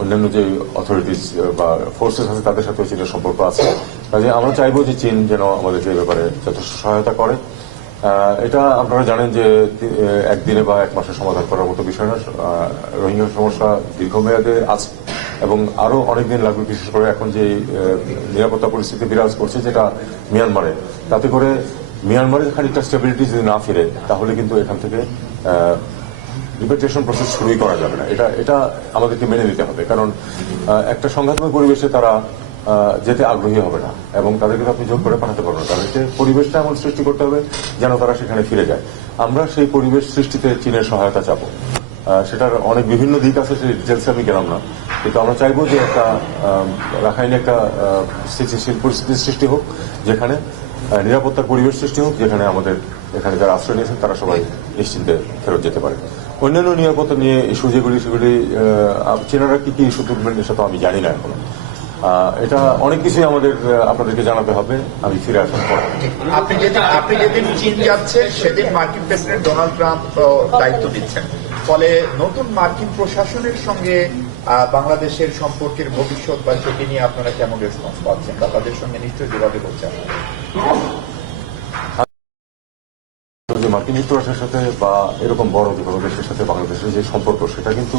অন্যান্য যে অথরিটিস বা ফোর্সেস আছে তাদের সাথে চীনের সম্পর্ক আছে। কাজে আমরা চাইবো যে চীন যেন আমাদেরকে এই ব্যাপারে যথেষ্ট সহায়তা করে। এটা আপনারা জানেন যে একদিনে বা এক মাসে সমাধান করার মতো বিষয় না। রোহিঙ্গা সমস্যা দীর্ঘমেয়াদে আছে এবং আরো অনেকদিন লাগবে, বিশেষ করে এখন যে নিরাপত্তা পরিস্থিতি বিরাজ করছে যেটা মিয়ানমারে, তাতে করে মিয়ানমারের খানিকটা স্টেবিলিটি যদি না ফিরে তাহলে কিন্তু এখান থেকে রিপ্যাট্রিয়েশন প্রসেস শুরুই করা যাবে না। এটা আমাদেরকে মেনে নিতে হবে, কারণ একটা সংঘাতময় পরিবেশে তারা যেতে আগ্রহী হবে না এবং তাদেরকে আপনি জোর করে পাঠাতে পারবেন না। তাদেরকে পরিবেশটা এমন সৃষ্টি করতে হবে যেন তারা সেখানে ফিরে যায়। আমরা সেই পরিবেশ সৃষ্টিতে চীনের সহায়তা চাবো। সেটার অনেক বিভিন্ন দিক আছে, সেই ডিটেলসে আমি গেলাম না, কিন্তু আমরা চাইবো যে একটা রাখাইনে একটা স্থিতিশীল পরিস্থিতির সৃষ্টি হোক, যেখানে নিরাপত্তার পরিবেশ সৃষ্টি হোক, যেখানে আমাদের এখানে যারা আশ্রয় নিয়েছেন তারা সবাই নিশ্চিন্তে ফেরত যেতে পারে। অন্যান্য নিরাপত্তা নিয়ে ইস্যু যেগুলি সেগুলি চীনারা কি ইস্যু তুলবেন সেটা তো আমি জানি না এখনো। এটা অনেক কিছুই আমাদের আপনাদেরকে জানাতে হবে আমি ফিরে আসার পর। আপনি যেদিন চীন যাচ্ছেন সেদিন মার্কিন প্রেসিডেন্ট ডোনাল্ড ট্রাম্প দায়িত্ব দিচ্ছেন, ফলে নতুন মার্কিন প্রশাসনের সঙ্গে বাংলাদেশের সম্পর্কের ভবিষ্যৎ বা সেটি নিয়ে আপনারা কেমন রেসপন্স পাচ্ছেন বা তাদের সঙ্গে নিশ্চয়ই যোগাযোগ হচ্ছে? মার্কিন যুক্তরাষ্ট্রের সাথে বা এরকম বড় যে কোনো দেশের সাথে বাংলাদেশের যে সম্পর্ক সেটা কিন্তু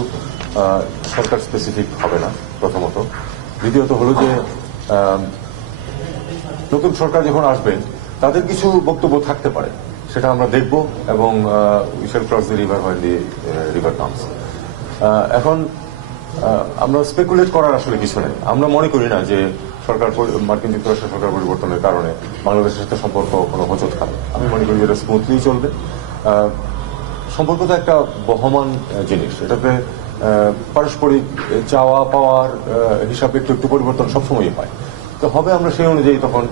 সরকার স্পেসিফিক হবে না প্রথমত। দ্বিতীয়ত হলো যে নতুন সরকার যখন আসবে তাদের কিছু বক্তব্য থাকতে পারে, সেটা আমরা দেখব এবং we shall cross the river when the river comes. এখন আমরা স্পেকুলেট করার আসলে কিছু নেই। আমরা মনে করি না যে সরকার মার্কিন যুক্তরাষ্ট্রের সরকার পরিবর্তনের কারণে বাংলাদেশের সাথে সম্পর্ক কোনো হোঁচট খাবে। আমি মনে করি যেটা স্মুথলি চলবে। সম্পর্ক তো একটা বহমান জিনিস, এটাতে পারস্পরিক চাওয়া পাওয়ার হিসাবে একটু পরিবর্তন সবসময়ই হয়। তো হবে, আমরা সেই অনুযায়ী তখন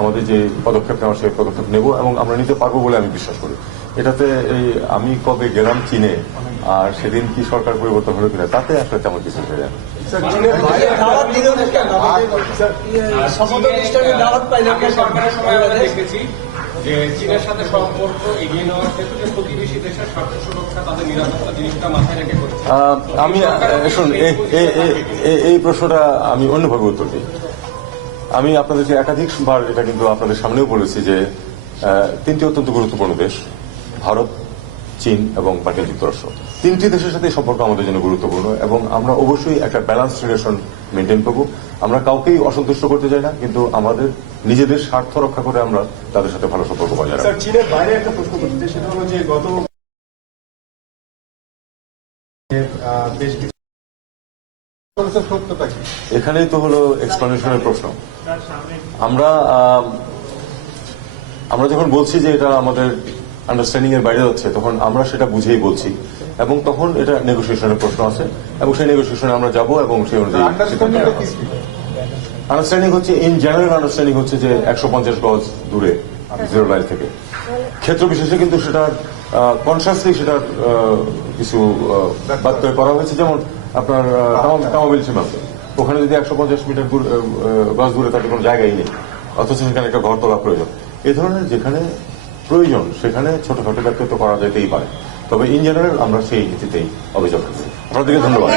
আমাদের যে পদক্ষেপ নেওয়ার সেই পদক্ষেপ নেব এবং আমরা নিতে পারবো বলে আমি বিশ্বাস করি। এটাতে এই আমি কবে গেলাম চীনে আর সেদিন কি সরকার পরিবর্তন হলো কিনা তাতে আসলে তেমন কিছু হয়ে যায়। যে চীনের সাথে সম্পর্ক এগিয়ে নেওয়ার ক্ষেত্রে প্রতিবেশী দেশের স্বার্থ সুরক্ষা তাদের নিরাপত্তা জিনিসটা মাথায় রেখে করছে। আমি শুনুন, এই প্রশ্নটা আমি অন্যভাবে উত্তর দিই। আমি আপনাদেরকে একাধিকবার এটা কিন্তু আপনাদের সামনেও বলেছি যে তিনটি অত্যন্ত গুরুত্বপূর্ণ দেশ, ভারত, চীন এবং মার্কিন যুক্তরাষ্ট্র। তিনটি দেশের সাথে সম্পর্ক আমাদের জন্য গুরুত্বপূর্ণ এবং আমরা অবশ্যই একটা ব্যালেন্স রিলেশন মেনটেন করবো। আমরা কাউকেই অসন্তুষ্ট করতে চাই না, কিন্তু আমাদের নিজেদের স্বার্থ রক্ষা করে আমরা তাদের সাথে ভালো সম্পর্ক বজায় রাখবো। চীনের বাইরে একটা প্রশ্ন করতে, সেটা হলো যে গত এখানেই তো হলো এক্সপ্লানেশনের প্রশ্ন। আমরা যখন বলছি যে এটা আমাদের আন্ডারস্ট্যান্ডিং এর বাইরে যাচ্ছে তখন আমরা সেটা বুঝেই বলছি এবং তখন এটা নেগোসিয়েশনের প্রশ্ন আছে এবং সেই নেগোসিয়েশনে আমরা যাব এবং সেই অনুযায়ী আন্ডারস্ট্যান্ডিং হচ্ছে ইন জেনারেল আন্ডারস্ট্যান্ডিং হচ্ছে যে 150 গজ দূরে জিরো লাইন থেকে। ক্ষেত্র বিশেষে কিন্তু সেটা কনসিয়াসলি সেটার কিছু বাধ্যয় করা হয়েছে, যেমন আপনার তামাবিল সীমান্ত, ওখানে যদি 150 মিটার গজ দূরে থাকে কোনো জায়গায় নেই, অথচ সেখানে একটা ঘর তোলা প্রয়োজন। এই ধরনের যেখানে প্রয়োজন সেখানে ছোটখাটো ব্যক্তিত্ব করা যেতেই পারে, তবে ইন জেনারেল আমরা সেই নীতিতেই অভিযোগ করি। আপনাদেরকে ধন্যবাদ।